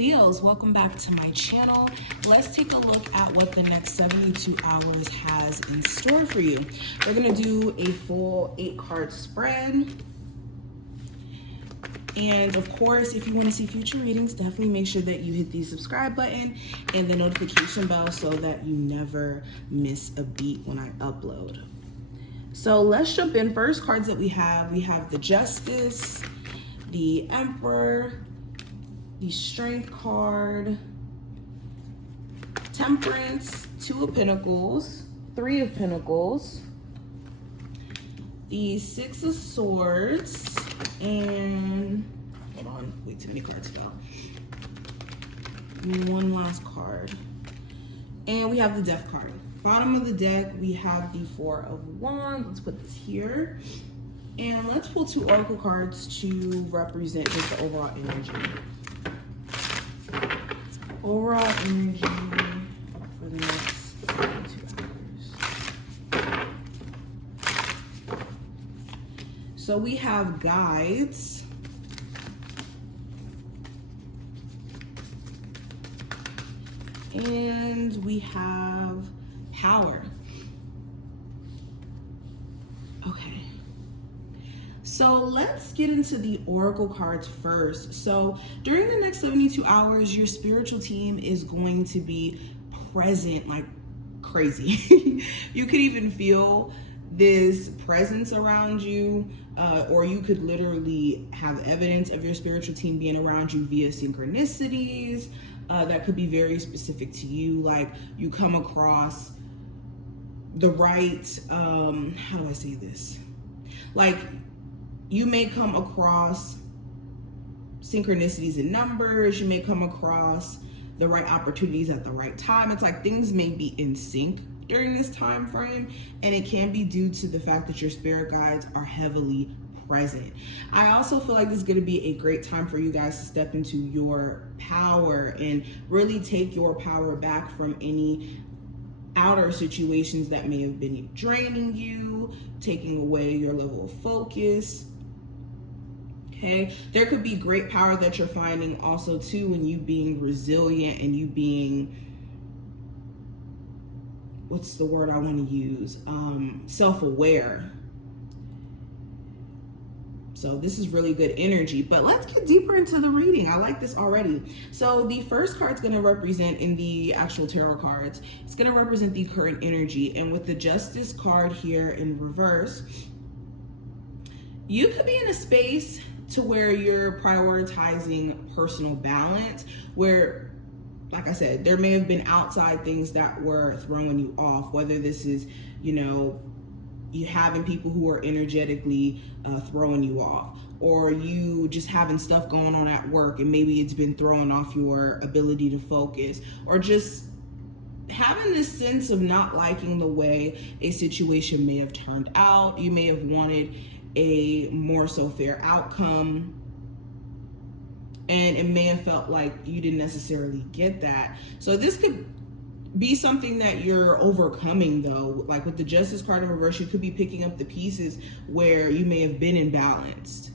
Leos, welcome back to my channel. Let's take a look at what the next 72 hours has in store for you. We're going to do a full 8-card spread. And of course, if you want to see future readings, definitely make sure that you hit the subscribe button and the notification bell so that you never miss a beat when I upload. So let's jump in. First cards that we have the Justice, the Emperor, the Strength card, Temperance, 2 of Pentacles, 3 of Pentacles, the 6 of Swords, and hold on, wait, too many cards fell. One last card. And we have the Death card. Bottom of the deck, we have the 4 of Wands. Let's put this here. And let's pull 2 Oracle cards to represent just the overall energy. Overall energy for the next 2 hours. So we have Guides. And we have Power. Okay. So let's get into the Oracle cards first. So during the next 72 hours, your spiritual team is going to be present like crazy. You could even feel this presence around you, or you could literally have evidence of your spiritual team being around you via synchronicities. That could be very specific to you, like you come across the right, how do I say this? Like you may come across synchronicities in numbers, you may come across the right opportunities at the right time. It's like things may be in sync during this time frame, and it can be due to the fact that your spirit guides are heavily present. I also feel like this is going to be a great time for you guys to step into your power and really take your power back from any outer situations that may have been draining you, taking away your level of focus. Okay, there could be great power that you're finding also too in you being resilient and you being, what's the word I want to use? Self-aware. So this is really good energy, but let's get deeper into the reading. I like this already. So the first card's going to represent, in the actual tarot cards, it's going to represent the current energy. And with the Justice card here in reverse, you could be in a space to where you're prioritizing personal balance, where, like I said, there may have been outside things that were throwing you off, whether this is, you know, you having people who are energetically throwing you off, or you just having stuff going on at work and maybe it's been throwing off your ability to focus, or just having this sense of not liking the way a situation may have turned out. You may have wanted a more so fair outcome, and it may have felt like you didn't necessarily get that. So this could be something that you're overcoming though. Like with the Justice card in reverse, you could be picking up the pieces where you may have been imbalanced.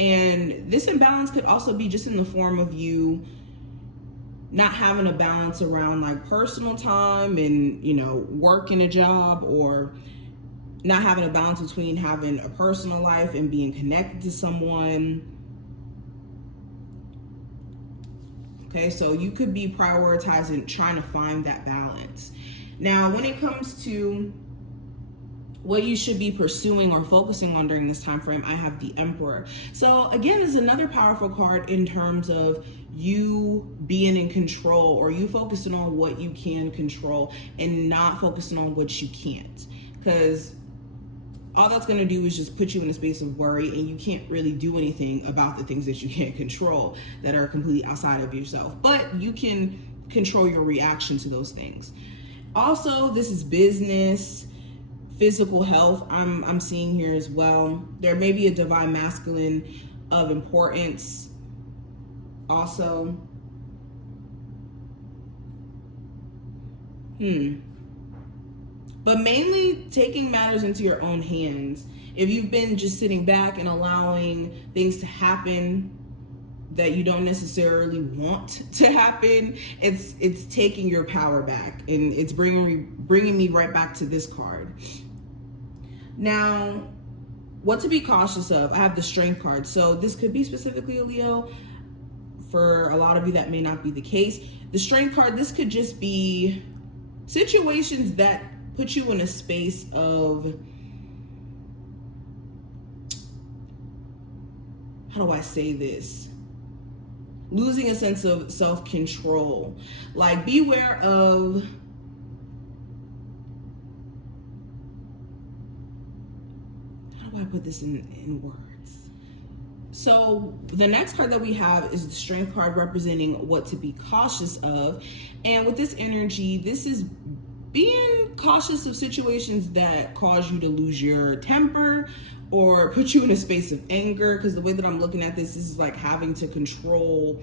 And this imbalance could also be just in the form of you not having a balance around like personal time and, you know, work in a job, or not having a balance between having a personal life and being connected to someone. Okay, so you could be prioritizing, trying to find that balance. Now, when it comes to what you should be pursuing or focusing on during this time frame, I have the Emperor. So again, this is another powerful card in terms of you being in control, or you focusing on what you can control and not focusing on what you can't. Because all that's going to do is just put you in a space of worry, and you can't really do anything about the things that you can't control that are completely outside of yourself. But you can control your reaction to those things. Also, this is business, physical health. I'm seeing here as well. There may be a divine masculine of importance also. But mainly taking matters into your own hands. If you've been just sitting back and allowing things to happen that you don't necessarily want to happen. It's taking your power back, and it's bringing me right back to this card. Now, what to be cautious of, I have the Strength card. So this could be specifically a Leo. For a lot of you, that may not be the case. The Strength card, this could just be situations that put you in a space of, how do I say this? Losing a sense of self-control. Like, beware of, how do I put this in words? So the next card that we have is the Strength card, representing what to be cautious of. And with this energy, this is being cautious of situations that cause you to lose your temper or put you in a space of anger. Because the way that I'm looking at this is like having to control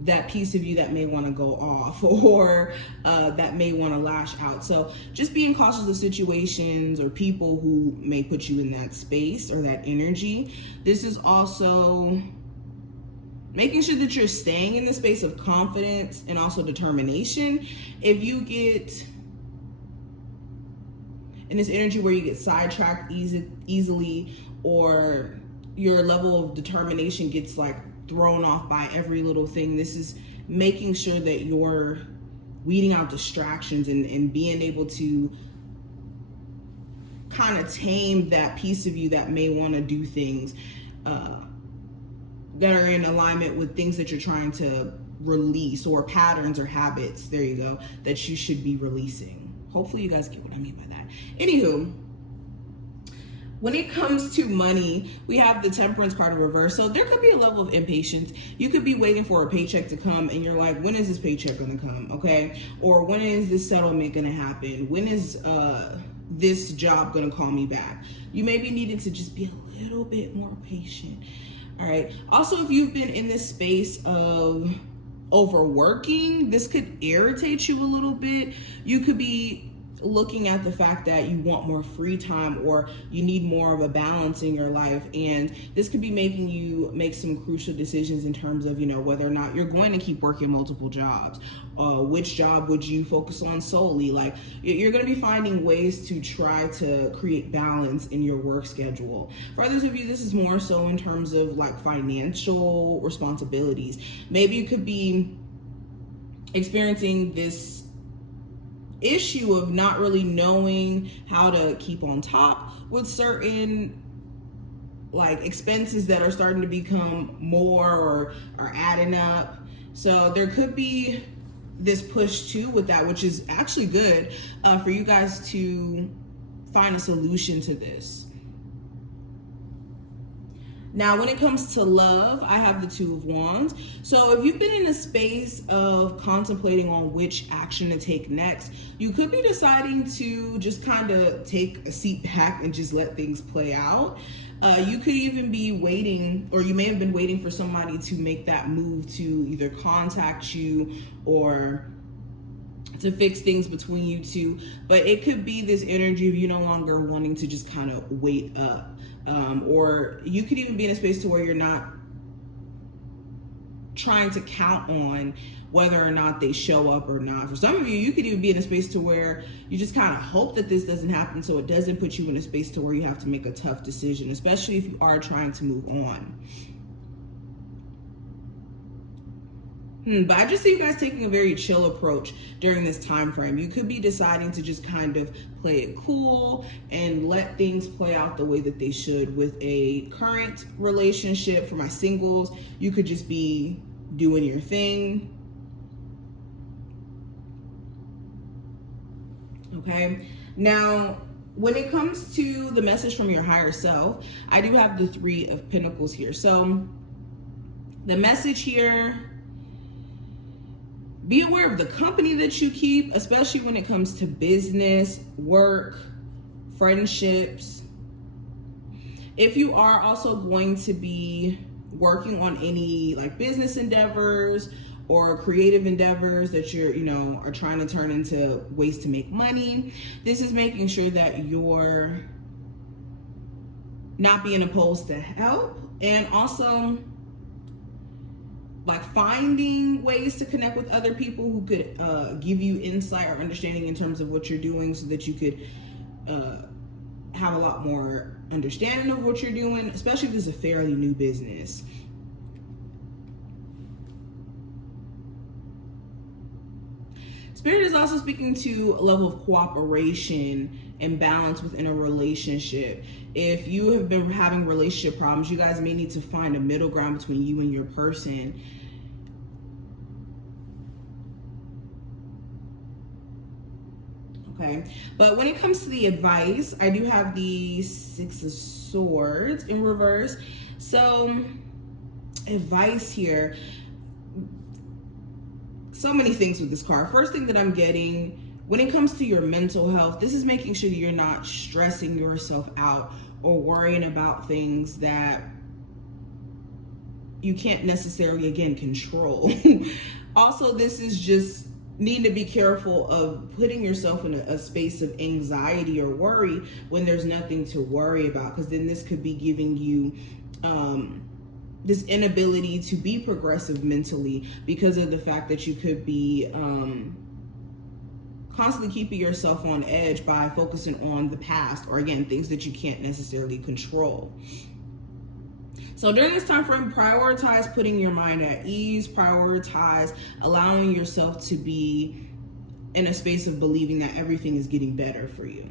that piece of you that may want to go off, or that may want to lash out. So just being cautious of situations or people who may put you in that space or that energy. This is also making sure that you're staying in the space of confidence and also determination. If you get in this energy where you get sidetracked easily, or your level of determination gets like thrown off by every little thing, this is making sure that you're weeding out distractions and being able to kind of tame that piece of you that may want to do things that are in alignment with things that you're trying to release, or patterns or habits, there you go, that you should be releasing. Hopefully you guys get what I mean by that. Anywho, when it comes to money, we have the Temperance card in reverse. So there could be a level of impatience. You could be waiting for a paycheck to come and you're like, when is this paycheck gonna come, okay? Or when is this settlement gonna happen? When is this job gonna call me back? You may be needing to just be a little bit more patient, all right? Also, if you've been in this space of overworking, this could irritate you a little bit. You could be looking at the fact that you want more free time, or you need more of a balance in your life, and this could be making you make some crucial decisions in terms of, you know, whether or not you're going to keep working multiple jobs. Which job would you focus on solely? Like, you're going to be finding ways to try to create balance in your work schedule. For others of you, this is more so in terms of like financial responsibilities. Maybe you could be experiencing this issue of not really knowing how to keep on top with certain like expenses that are starting to become more or are adding up. So there could be this push too with that, which is actually good for you guys to find a solution to this. Now, when it comes to love, I have the Two of Wands. So if you've been in a space of contemplating on which action to take next, you could be deciding to just kind of take a seat back and just let things play out. You could even be waiting, or you may have been waiting for somebody to make that move to either contact you or to fix things between you two. But it could be this energy of you no longer wanting to just kind of wait up. Or you could even be in a space to where you're not trying to count on whether or not they show up or not. For some of you, you could even be in a space to where you just kind of hope that this doesn't happen, so it doesn't put you in a space to where you have to make a tough decision, especially if you are trying to move on. But I just see you guys taking a very chill approach during this time frame. You could be deciding to just kind of play it cool and let things play out the way that they should. With a current relationship, for my singles, you could just be doing your thing. Okay. Now, when it comes to the message from your higher self, I do have the Three of Pentacles here. So the message here: be aware of the company that you keep, especially when it comes to business, work, friendships. If you are also going to be working on any like business endeavors or creative endeavors that you're, are trying to turn into ways to make money, this is making sure that you're not being opposed to help, and also like finding ways to connect with other people who could give you insight or understanding in terms of what you're doing, so that you could have a lot more understanding of what you're doing, especially if this is a fairly new business. Spirit is also speaking to a level of cooperation and balance within a relationship. If you have been having relationship problems, you guys may need to find a middle ground between you and your person. Okay, but when it comes to the advice, I do have the Six of Swords in reverse. So advice here, so many things with this card. First thing that I'm getting, when it comes to your mental health, this is making sure that you're not stressing yourself out or worrying about things that you can't necessarily, again, control. Also, this is just need to be careful of putting yourself in a space of anxiety or worry when there's nothing to worry about, because then this could be giving you this inability to be progressive mentally, because of the fact that you could be constantly keeping yourself on edge by focusing on the past, or again, things that you can't necessarily control. So during this time frame, prioritize putting your mind at ease, prioritize allowing yourself to be in a space of believing that everything is getting better for you.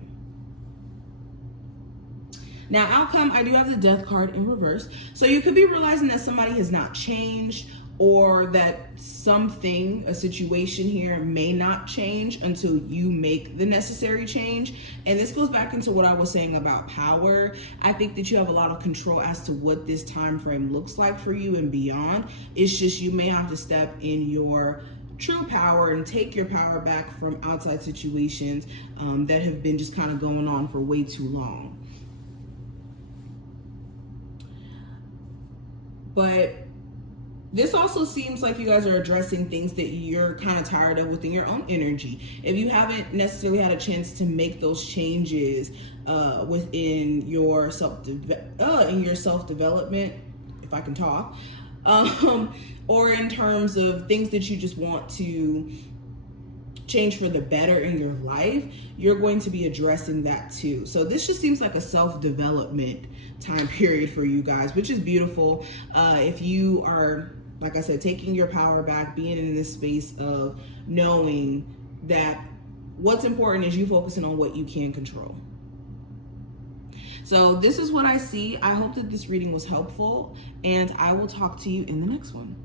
Now, outcome, I do have the Death card in reverse. So you could be realizing that somebody has not changed, or that something, a situation here, may not change until you make the necessary change. And this goes back into what I was saying about power. I think that you have a lot of control as to what this time frame looks like for you and beyond. It's just you may have to step in your true power and take your power back from outside situations that have been just kind of going on for way too long. But this also seems like you guys are addressing things that you're kind of tired of within your own energy. If you haven't necessarily had a chance to make those changes within your self-development, if I can talk, or in terms of things that you just want to change for the better in your life, you're going to be addressing that too. So this just seems like a self-development time period for you guys, which is beautiful. If you are, like I said, taking your power back, being in this space of knowing that what's important is you focusing on what you can control. So this is what I see. I hope that this reading was helpful, and I will talk to you in the next one.